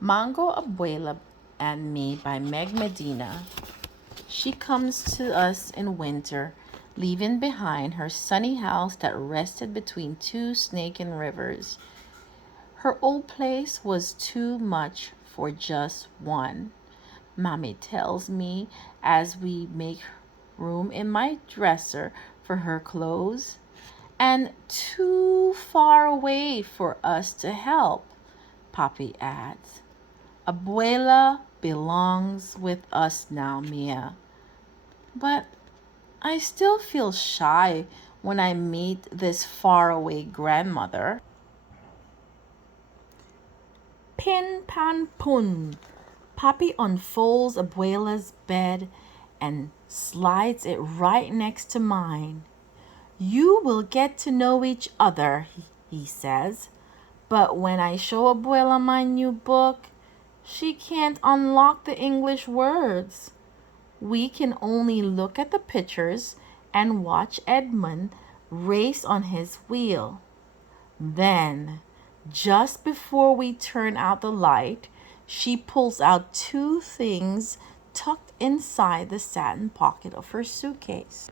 Mango Abuela and Me by Meg Medina. She comes to us in winter, leaving behind her sunny house that rested between two snaking rivers. Her old place was too much for just one, Mommy tells me as we make room in my dresser for her clothes, and too far away for us to help, Papi adds. Abuela belongs with us now, Mia. But I still feel shy when I meet this faraway grandmother. Pin pan pun. Papi unfolds Abuela's bed and slides it right next to mine. You will get to know each other, he says. But when I show Abuela my new book, she can't unlock the English words. We can only look at the pictures and watch Edmund race on his wheel. Then, just before we turn out the light, she pulls out two things tucked inside the satin pocket of her suitcase.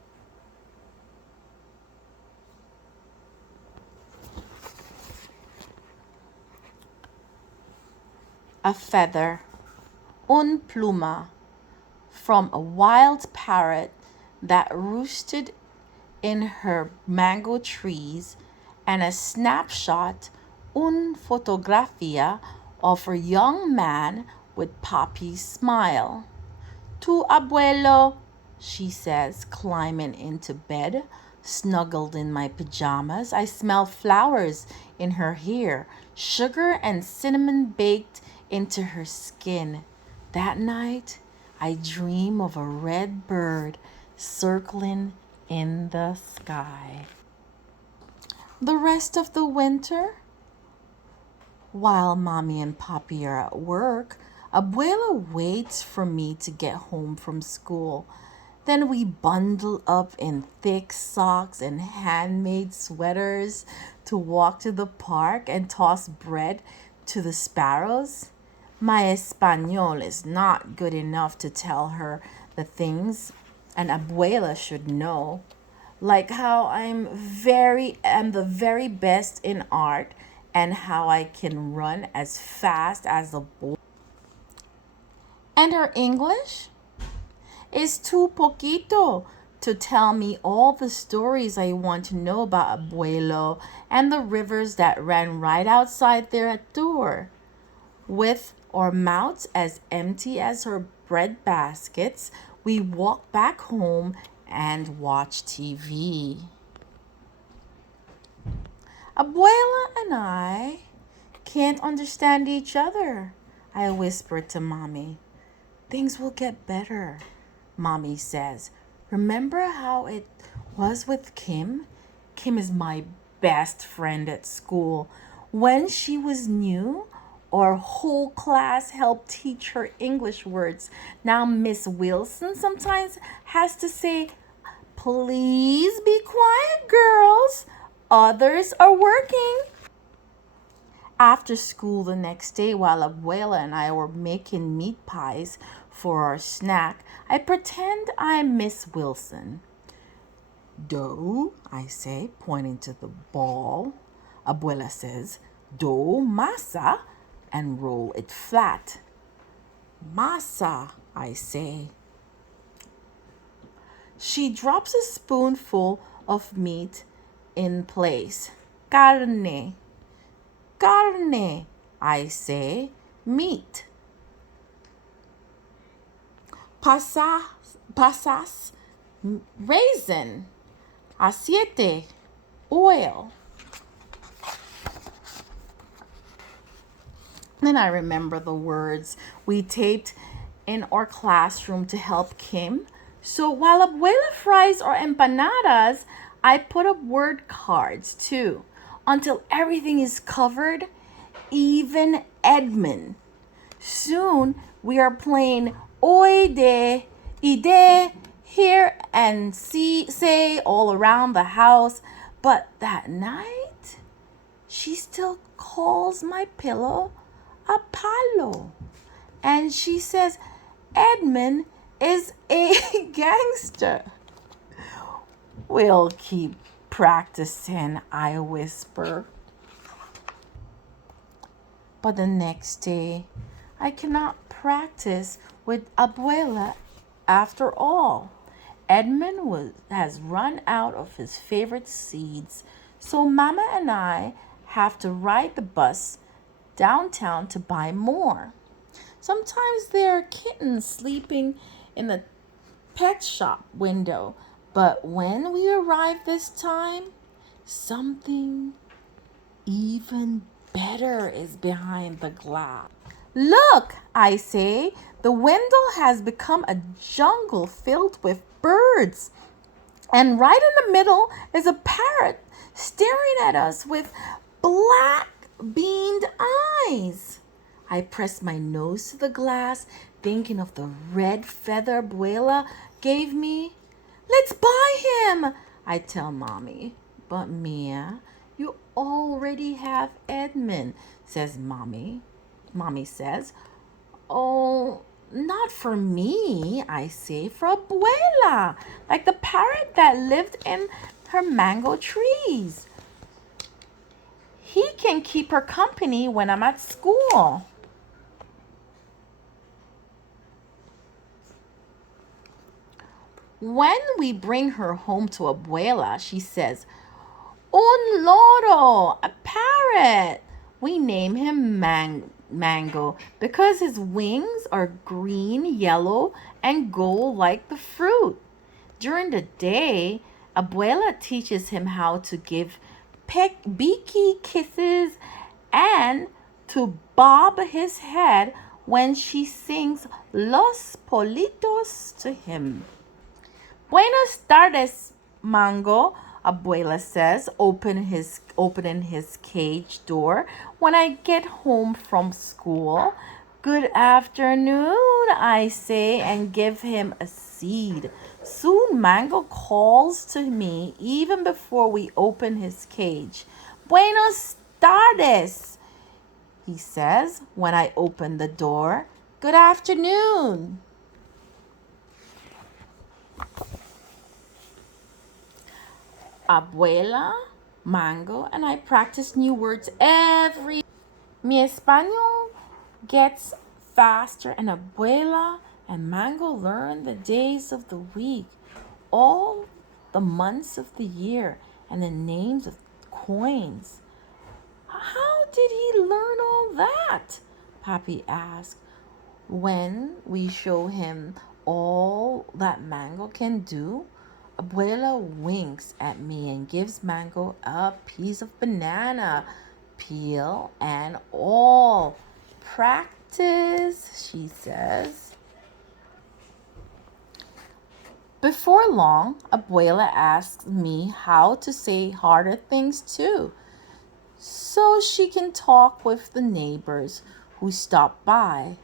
A feather, un pluma, from a wild parrot that roosted in her mango trees, and a snapshot, un fotografía, of a young man with Papi's smile. Tu abuelo, she says, climbing into bed, snuggled in my pajamas. I smell flowers in her hair, sugar and cinnamon baked into her skin. That night, I dream of a red bird circling in the sky. The rest of the winter, while Mommy and Papi are at work, Abuela waits for me to get home from school. Then we bundle up in thick socks and handmade sweaters to walk to the park and toss bread to the sparrows. My Espanol is not good enough to tell her the things an abuela should know, like how am the very best in art and how I can run as fast as a bull. And her English is too poquito to tell me all the stories I want to know about Abuelo and the rivers that ran right outside their door. With our mouths as empty as her bread baskets, we walk back home and watch TV. Abuela and I can't understand each other, I whispered to Mommy. Things will get better, Mommy says. Remember how it was with Kim? Kim is my best friend at school. When she was new, our whole class helped teach her English words. Now Miss Wilson sometimes has to say, please be quiet, girls. Others are working. After school the next day, while Abuela and I were making meat pies for our snack, I pretend I'm Miss Wilson. Dough, I say, pointing to the ball. Abuela says, dough masa, and roll it flat. Masa, I say. She drops a spoonful of meat in place. Carne. Carne, I say. Meat. Pasas. Raisin. Aceite. Oil. Then I remember the words we taped in our classroom to help Kim. So while Abuela fries our empanadas, I put up word cards too, until everything is covered, even Edmund. Soon we are playing oide, ide, here and see, say all around the house. But that night, she still calls my pillow a palo. And she says, Edmund is a gangster. We'll keep practicing, I whisper. But the next day, I cannot practice with Abuela after all. Has run out of his favorite seeds, so Mama and I have to ride the bus downtown to buy more. Sometimes there are kittens sleeping in the pet shop window, but when we arrive this time, something even better is behind the glass. Look, I say, the window has become a jungle filled with birds. And right in the middle is a parrot staring at us with black beamed eyes. I press my nose to the glass, thinking of the red feather Abuela gave me. Let's buy him, I tell Mommy. But Mia, you already have Edmund, says Mommy. Mommy says, oh, not for me, I say, for Abuela, like the parrot that lived in her mango trees. He can keep her company when I'm at school. When we bring her home to Abuela, she says, Un loro, a parrot. We name him Mango because his wings are green, yellow, and gold like the fruit. During the day, Abuela teaches him how to give beaky kisses and to bob his head when she sings Los Politos to him. Buenas tardes, Mango, Abuela says, opening his cage door when I get home from school. Good afternoon, I say, and give him a seed. Soon Mango calls to me even before we open his cage. Buenas tardes, he says when I open the door. Good afternoon. Abuela, Mango, and I practice new words every. Mi español gets faster, and Abuela and Mango learn the days of the week, all the months of the year, and the names of coins. How did he learn all that? Papi asked. When we show him all that Mango can do, Abuela winks at me and gives Mango a piece of banana peel and all. Practice, she says. Before long, Abuela asks me how to say harder things too, so she can talk with the neighbors who stop by.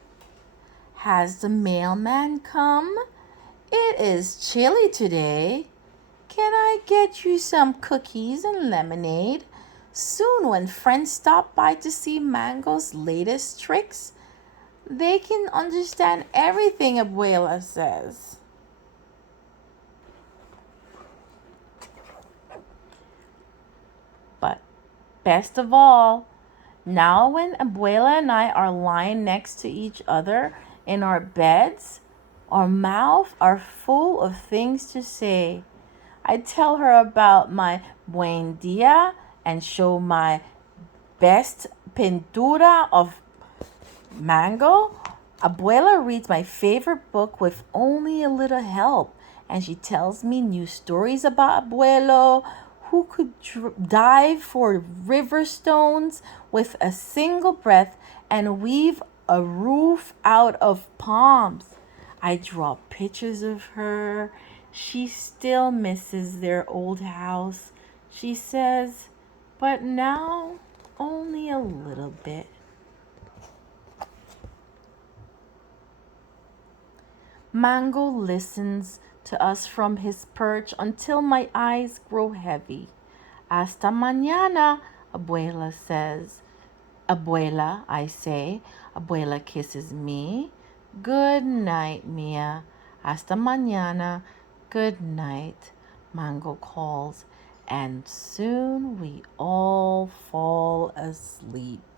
Has the mailman come? It is chilly today. Can I get you some cookies and lemonade? Soon, when friends stop by to see Mango's latest tricks, they can understand everything Abuela says. But best of all, now when Abuela and I are lying next to each other in our beds, our mouths are full of things to say. I tell her about my buen dia and show my best pintura of Mango. Abuela reads my favorite book with only a little help, and she tells me new stories about Abuelo, who could dive for river stones with a single breath and weave a roof out of palms. I draw pictures of her. She still misses their old house, she says, but now only a little bit. Mango listens to us from his perch until my eyes grow heavy. Hasta mañana, Abuela says. Abuela, I say. Abuela kisses me. Good night, Mia. Hasta mañana. Good night, Mango calls. And soon we all fall asleep.